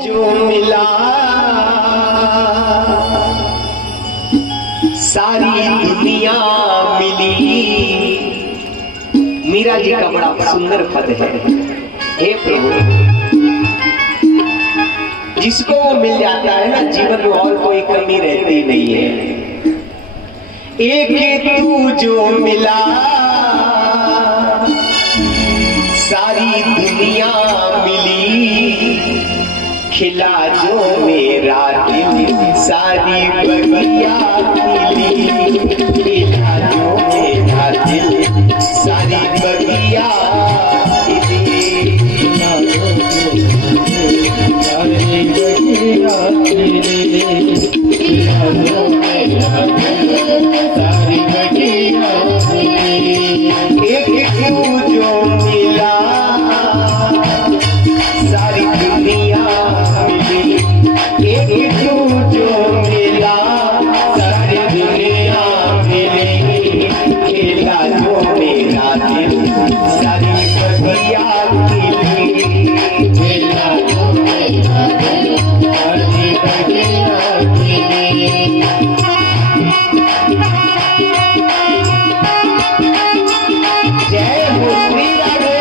जो मिला सारी दुनिया मिली। मीरा जी का बड़ा सुंदर पद है। हे प्रभु, जिसको वो मिल जाता है ना, जीवन में और कोई कमी रहती नहीं है। एक तू जो मिला सारी दुनिया मिली। खिला जो मेरा दिल सारी बगिया खिली। खिला जो मेरा दिल सारी बगिया खिली। सारी बगिया खिली। खिला जो मेरा दिल सारी बगिया खिली। एक तू जो मिला सारी दुनिया मिली। एक तू जो मिला सारी दुनिया मिली। खिला जो मेरा दिल सारी बगिया खिली। खिला जो मेरा दिल सारी बगिया खिली। जय हो श्री राधे।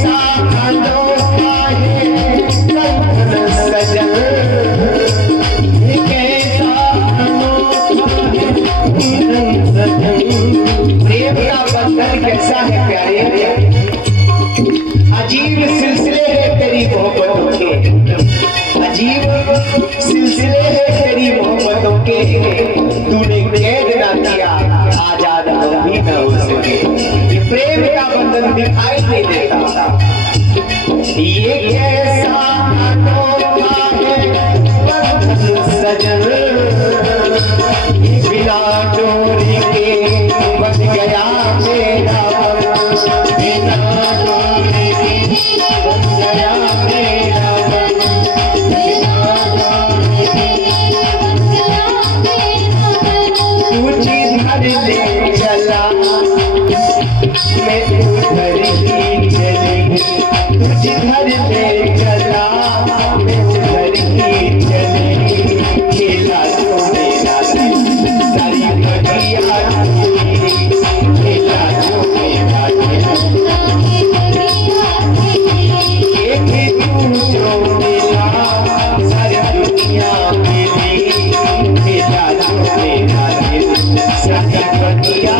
साथ अजीब सिलसिले है तेरी मोहब्बतों के, अजीब सिलसिले है तेरी मोहब्बतों के, तूने कैद ना किया आजाद हम भी न हो सके। ये प्रेम का बंधन दिखाई नहीं देता, ये कैसा अनोखा है बंधन सजन, बिना डोरी के बच गया मेरा मन, बिना डोरी के बच गया मेरा मन, बिना डोरी के बच गया मेरा मन। तू जिधर ले चला मैं उधर ही चली, तू जिधर ले चला मैं उधर ही चली, खेला जो मेरा दिल सारी बगिया खेला जो मेरा दिल, एक तू जो मिला सारी दुनिया मिली, खेला जो मेरा दिल सारी बगिया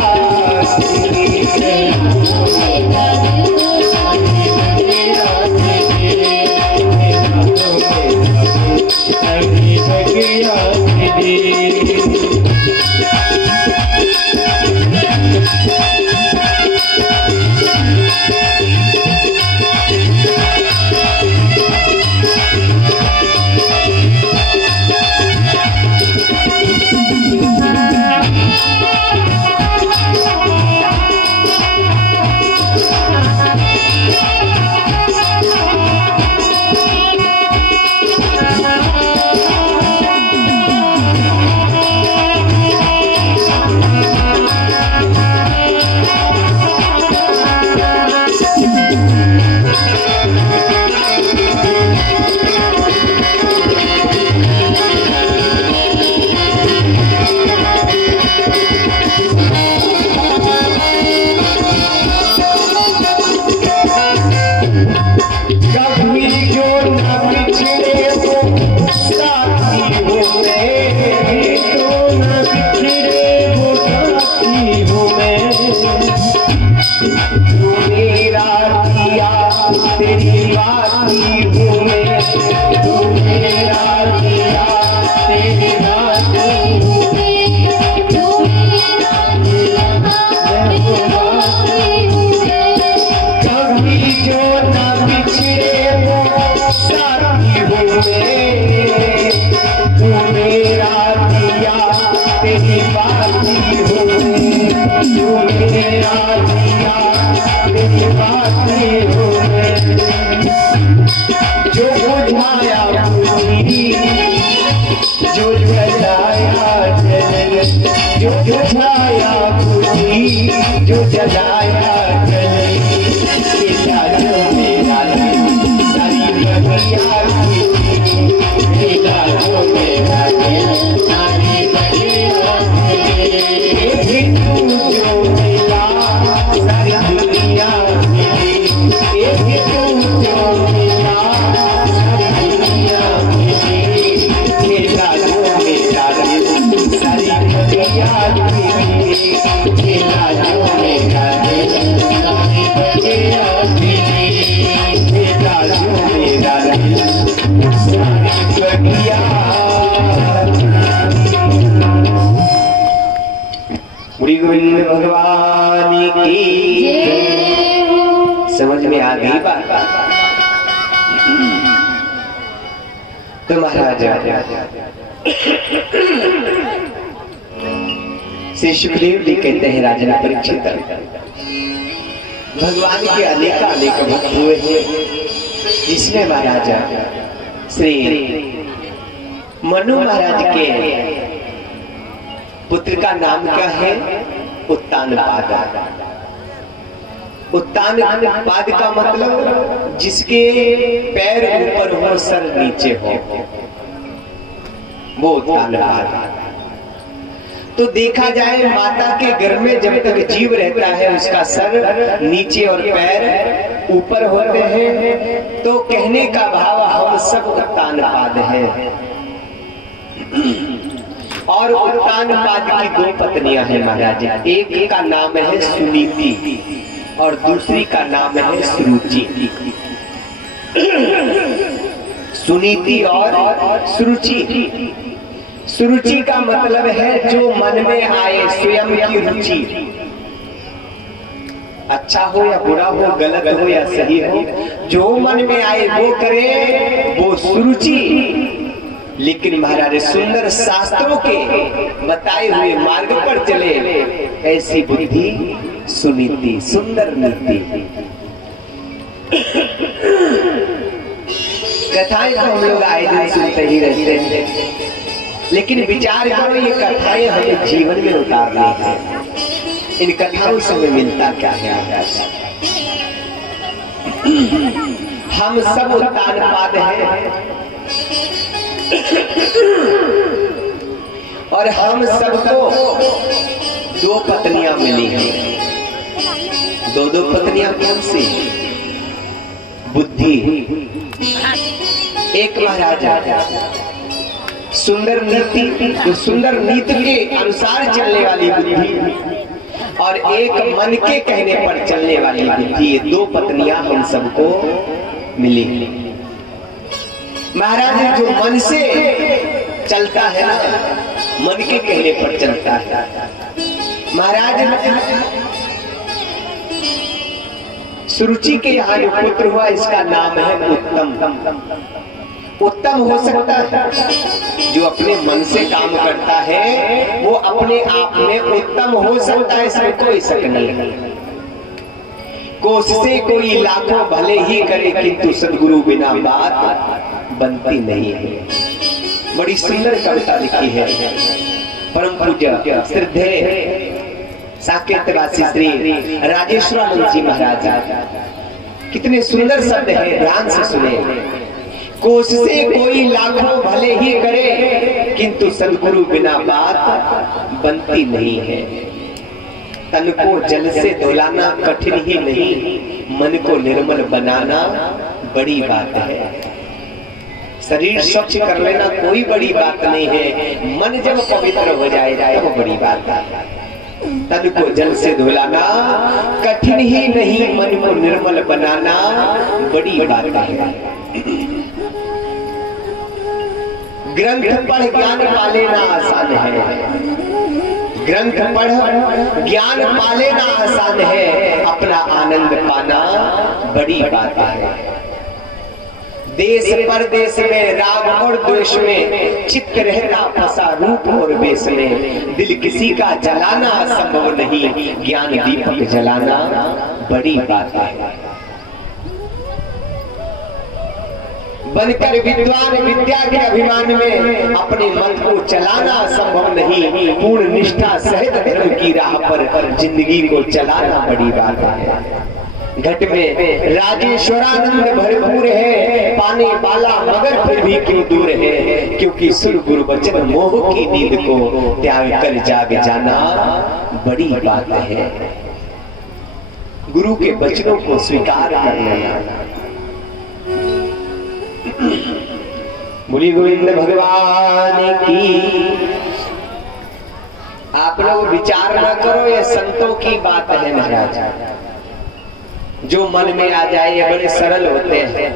भगवान की समझ में आ गई बात। तो महाराज श्री सुखदेव जी कहते हैं राजा परीक्षित, भगवान के अनेक भक्त हुए हैं, जिसमें महाराजा श्री मनु महाराज के पुत्र का नाम क्या है? उत्तानपाद। उत्तानपाद का मतलब जिसके पैर ऊपर हो सर नीचे हो, वो उत्तानपाद। तो देखा जाए माता के घर में जब तक जीव रहता है उसका सर नीचे और पैर ऊपर होते हैं, तो कहने का भाव हम सब उत्तानपाद हैं। और उत्तानपाद की दो पत्नियां हैं महाराज, एक का नाम है सुनीति और दूसरी का नाम है सुरुचि। सुनीति और सुरुचि। सुरुचि का मतलब है जो मन में आए, स्वयं की रुचि, अच्छा हो या बुरा हो, गलत हो या सही हो, जो मन में आए वो करे, वो सुरुचि। लेकिन महाराज सुंदर शास्त्रों के बताए हुए मार्ग पर चले, ऐसी बुद्धि सुनीति, सुंदर नीति। कथाएं तो हम लोग आए दिन सुनते ही रहते हैं, लेकिन विचार करो ये कथाएं हमें जीवन में उतारनी है। इन कथाओं से हमें मिलता क्या है? हम सब उत्तानपाद हैं और हम सबको दो पत्नियां मिली हैं। दो पत्नियां कौन सी? बुद्धि एक महाराजा, सुंदर नीति, जो सुंदर नीति के अनुसार चलने वाली बुद्धि, और एक मन के कहने पर चलने वाली बुद्धि। ये दो पत्नियां हम सबको मिली। महाराज जो मन से चलता है ना, मन के कहने पर चलता है। महाराज सुरुचि के यहाँ जो पुत्र हुआ, इसका नाम है उत्तम। उत्तम हो सकता है जो अपने मन से काम करता है, वो अपने आप में उत्तम हो सकता है, इसमें कोई शक नहीं है। कोशिशें कोई लाखों भले ही करे, किंतु सदगुरु बिना बात बनती नहीं है। बड़ी सुंदर कविता लिखी है परम पूज्य श्रद्धेय साकेतवासी श्री राजेश्वरानंद जी महाराज। कितने सुंदर शब्द है, ध्यान से सुने। कोशिशें कोई लाखों भले ही करे, किंतु सदगुरु बिना बात बनती नहीं है। तन को जल से धुलाना कठिन ही नहीं, मन को निर्मल बनाना बड़ी बात है। शरीर स्वच्छ कर लेना कोई बड़ी बात नहीं है, मन जब पवित्र हो जाए वो बड़ी बात है। तन को जल से धुलाना कठिन ही नहीं, मन को निर्मल बनाना बड़ी बात है। ग्रंथ पढ़ ज्ञान पा लेना आसान है। ग्रंथ पढ़ ज्ञान पा लेना आसान है, अपना आनंद पाना बड़ी बात है। देश परदेश में राग और द्वेष में चित्त रहता फंसा रूप और वेश में, दिल किसी का जलाना संभव नहीं, ज्ञान दीपक जलाना बड़ी बात है। बनकर विद्वान विद्या के अभिमान में अपने मन को चलाना संभव नहीं, पूर्ण निष्ठा सहित धर्म की राह पर जिंदगी को चलाना बड़ी बात है। घट में राजेश्वरानंद भरपूर है, पाने वाला मगर फिर भी क्यों दूर है, क्योंकि सुर गुरु वचन मोह की नींद को त्याग कर जाग जाना बड़ी बात है। गुरु के वचनों को स्वीकार कर लेना। बोली गोविंद भगवान की। आप लोग विचार न करो, ये संतों की बात है महाराज। जो मन में आ जाए ये बड़े सरल होते हैं।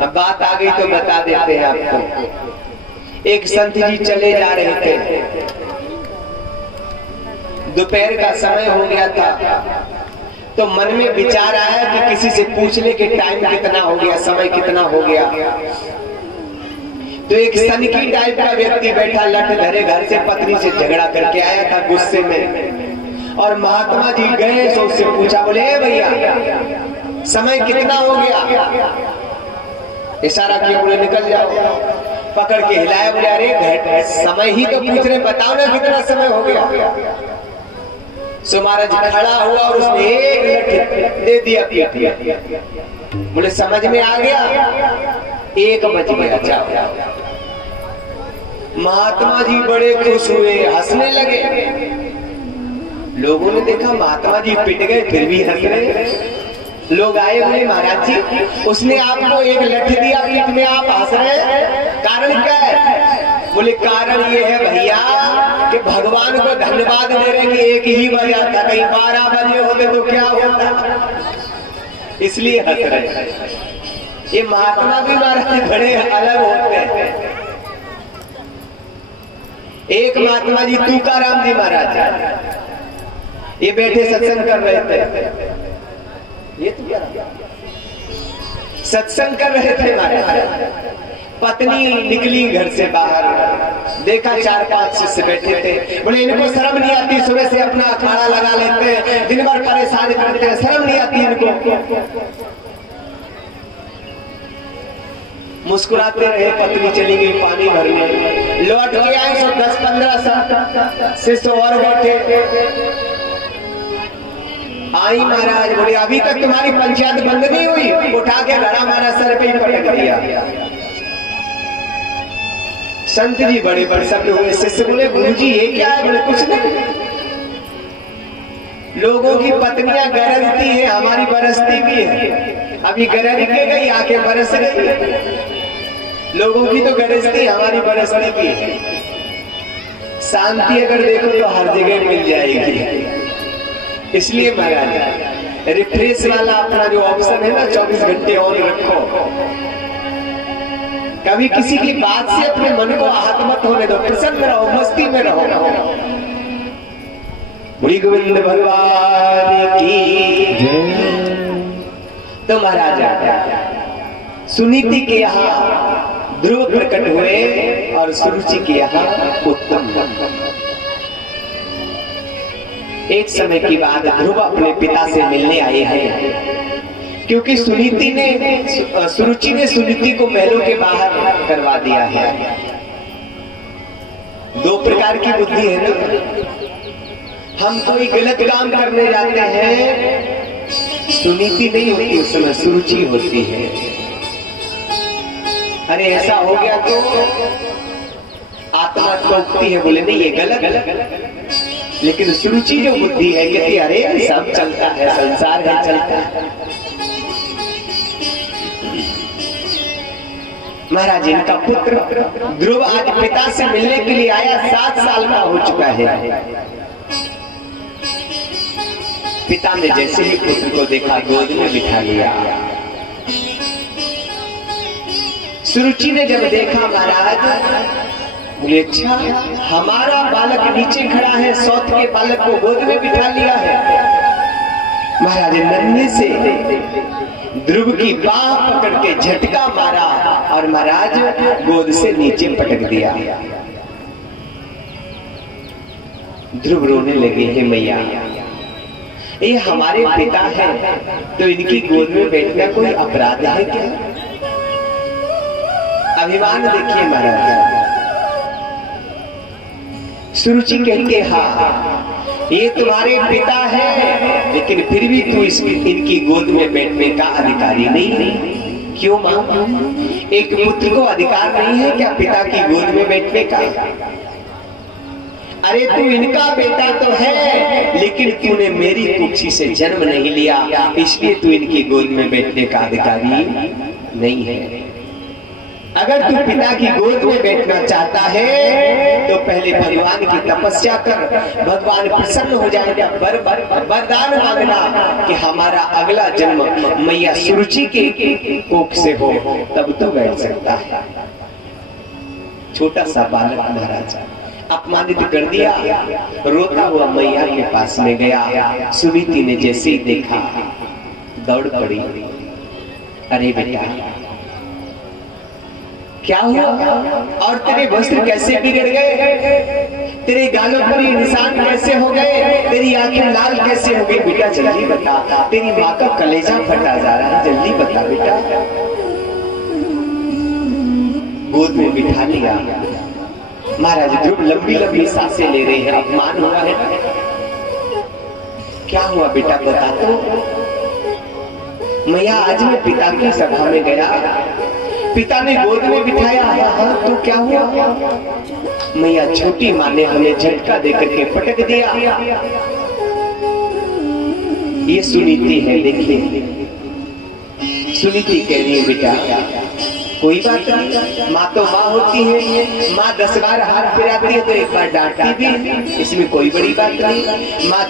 अब बात आ गई तो बता देते हैं आपको। एक संत जी चले जा रहे थे, दोपहर का समय हो गया था, तो मन में विचार आया कि किसी से पूछ ले कि टाइम कितना हो गया, समय कितना हो गया। तो एक सनकी टाइप का व्यक्ति बैठा लठ धरे घर से पत्नी से झगड़ा करके आया था गुस्से में, और महात्मा जी गए तो उससे पूछा, बोले भैया समय कितना हो गया? इशारा किया, बोले निकल जाओ। पकड़ के हिलाया, बोले अरे समय ही तो पूछ रहे, बताओ ना कितना समय हो गया। सो महाराज खड़ा हुआ और उसने एक लठ दे दिया पीठ। बोले समझ में आ गया, 1 बज गया, जाओ। महात्मा जी बड़े खुश हुए, हंसने लगे। लोगों ने देखा महात्मा जी पिट गए फिर भी हंस रहे। लोग आए, बोले महाराज जी उसने आपको एक लठ दिया पीठ में, आप हंस रहे, कारण क्या है? बोले कारण ये है भैया कि भगवान को धन्यवाद दे रहे कि एक ही बजा था, कहीं 12 बजे होते तो क्या होता, इसलिए हंस रहे। ये महात्मा भी महाराज बड़े अलग होते हैं। एक महात्मा जी तुकाराम जी महाराज, ये बैठे सत्संग कर रहे थे, ये सत्संग कर रहे थे महाराज। पत्नी निकली घर से बाहर, देखा 4-5 शिष्य बैठे थे। बोले इनको शर्म नहीं आती, सुबह से अपना अखाड़ा लगा लेते हैं, दिन भर परेशान करते हैं, शर्म नहीं आती इनको। मुस्कुराते रहे, पत्नी चली गई पानी भरने, लौट के आए तो 10-15 शिष्य और बैठे। आई महाराज, बोले अभी तक तुम्हारी पंचायत बंद नहीं हुई, उठा के घड़ा मारा, सर पे ही पटक दिया। संत जी बड़े प्रसन्न हुए। शिष्य बोले गुरुजी ये क्या है? बोले कुछ नहीं, लोगों की पत्नियां गरजती है, हमारी बरसती भी है। अभी गरज के गई, आके बरस गई। लोगों की तो गरजती, हमारी बरसती भी है। शांति अगर देखो तो हर जगह मिल जाएगी। इसलिए महाराज रिफ्रेश वाला अपना जो ऑप्शन है ना, 24 घंटे ऑन रखो। कभी किसी की बात से अपने मन को आहत मत होने दो, प्रसन्न रहो, मस्ती में रहो। बुढ़ी गोविंद भगवान की तो महाराज सुनीति के यहाँ ध्रुव प्रकट हुए और सुरुचि के यहाँ उत्तम। एक समय की बात, ध्रुव अपने पिता से मिलने आए हैं, क्योंकि सुनीति ने सुरुचि ने सुनीति को महलों के बाहर करवा दिया है। 2 प्रकार की बुद्धि है ना, हम कोई गलत काम करने जाते हैं, सुनीति नहीं होती उस समय, सुरुचि होती है। अरे ऐसा हो गया तो आत्मा टोकती है, बोले नहीं ये गलत। लेकिन सुरुचि जो बुद्धि है कहती अरे सब चलता है, संसार है चलता है। महाराज इनका पुत्र ध्रुव आज पिता से मिलने के लिए आया, 7 साल का हो चुका है। पिता ने जैसे ही पुत्र को देखा गोद में बिठा लिया। सुरुचि ने जब देखा महाराज, बोले अच्छा हमारा बालक नीचे खड़ा है, सौत के बालक को गोद में बिठा लिया है। महाराज नन्हे से ध्रुव की बाह पकड़ के झटका मारा और महाराज गोद से नीचे पटक दिया। ध्रुव रोने लगे, हे मैया ये हमारे पिता है तो इनकी गोद में बैठना कोई अपराध है क्या? अभिमान देखिए महाराज। सुरुचि कहते हाँ ये तुम्हारे पिता है, लेकिन फिर भी तू इनकी गोद में बैठने का अधिकारी नहीं। क्यों मां? एक पुत्र को अधिकार नहीं है क्या पिता की गोद में बैठने का? अरे तू इनका बेटा तो है, लेकिन तूने मेरी कुक्षी से जन्म नहीं लिया, इसलिए तू इनकी गोद में बैठने का अधिकारी नहीं है। अगर तू पिता की गोद में बैठना चाहता है तो पहले भगवान की तपस्या कर, भगवान प्रसन्न हो जाएगा। वरदान मांगना कि हमारा अगला जन्म मैया सुरुचि के कोख से हो, तब तो बैठ सकता है। छोटा सा बालक महाराज अपमानित कर दिया, रोता हुआ मैया के पास में गया। सुनीति ने जैसे ही देखा दौड़ पड़ी, अरे बेटा क्या हुआ? और तेरे वस्त्र कैसे बिगड़ गए? तेरे गालों पर ये निशान कैसे हो गए? तेरी आंखें लाल कैसे हो गई? बेटा जल्दी बता, तेरी माँ का कलेजा फटा जा रहा है, जल्दी बता बेटा। गोद में बिठा लिया। महाराज ध्रुव लंबी लंबी सांसें ले रहे हैं, अपमान हुआ है। क्या हुआ बेटा बता तो। मैया आज मैं पिता की सभा में गया, पिता ने गोद में बिठाया। हाँ तो क्या हुआ? मैया छोटी माँ ने हमें झटका देकर के पटक दिया। ये सुनीति है, देखिए सुनीति कह रही है बेटा कोई बात नहीं, माँ तो माँ होती है। माँ 10 बार हाथ फिराती है तो एक बार डांटती भी, इसमें कोई बड़ी बात नहीं। माँ